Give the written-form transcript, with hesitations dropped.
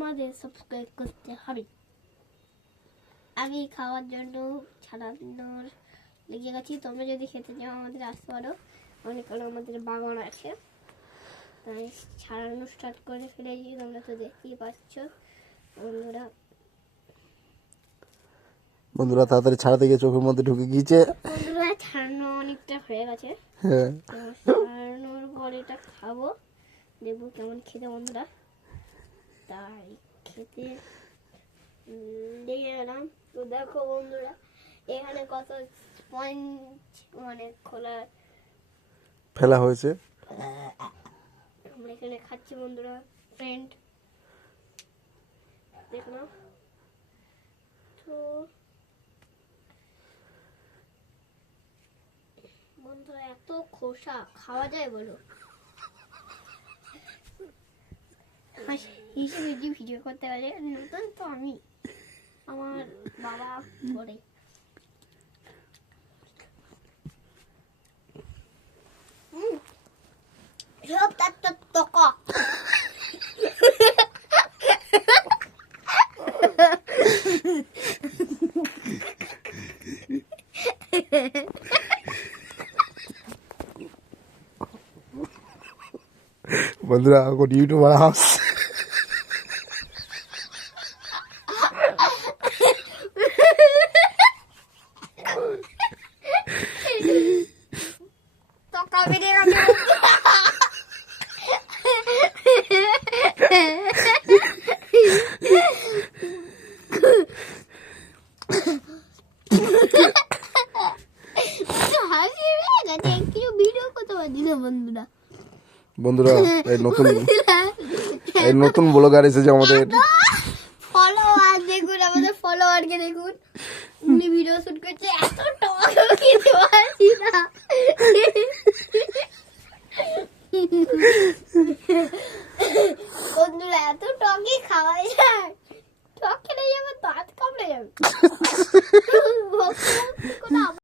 তোমাদের সাবস্ক্রাইব করতে হবে। আগে খাওয়ার জন্য ছাড়ানোর লেগে গেছি। তোমরা যদি খেতে চাও আমাদের আসতে পারো, অনেক আমাদের বাগান আছে, তাই ছাড়ানো স্টার্ট করে ফেলেছি। তোমরা তো দেখতেই পাচ্ছ বন্ধুরা তাড়াতাড়ি ছাড়াতে গিয়ে চোখের মধ্যে ঢুকে গিয়েছে। বন্ধুরা ছাড়ানো অনেকটা হয়ে গেছে। হ্যাঁ, ছাড়ানোর পর এটা খাবো, দেখবো কেমন খেতে বন্ধুরা। তাই খেতে দিয়ে এলাম। তো দেখো বন্ধুরা এখানে কত স্পঞ্জ মানে খোলা ফেলা হয়েছে। আমরা এখানে খাচ্ছি বন্ধুরা। ফ্রেন্ড দেখলাম তো বন্ধুরা, এত খোসা খাওয়া যায় বলো? হিসেবে ভিডিও করতে গেলে নতুন তো আমি, আমার বাবা করে। সব তার টকা বন্ধুরা এখন ইউটিউবার হাস টকা বেরিয়ে গেছে। হাসি পেয়ে গেছে, একটু ভিডিও করতে পারছি না বন্ধুরা। বন্ধুরা এই নতুন ব্লগার এসেছে আমাদের। ফলোয়ার দেখুন, আমাদের ফলোয়ারকে দেখুন, উনি ভিডিও শুট করছে। এত টক খেতে পারছি না বন্ধুরা, এত টকই খাওয়া যায়? টক খেলে যাবে, দাঁত কামড়ে যাবে।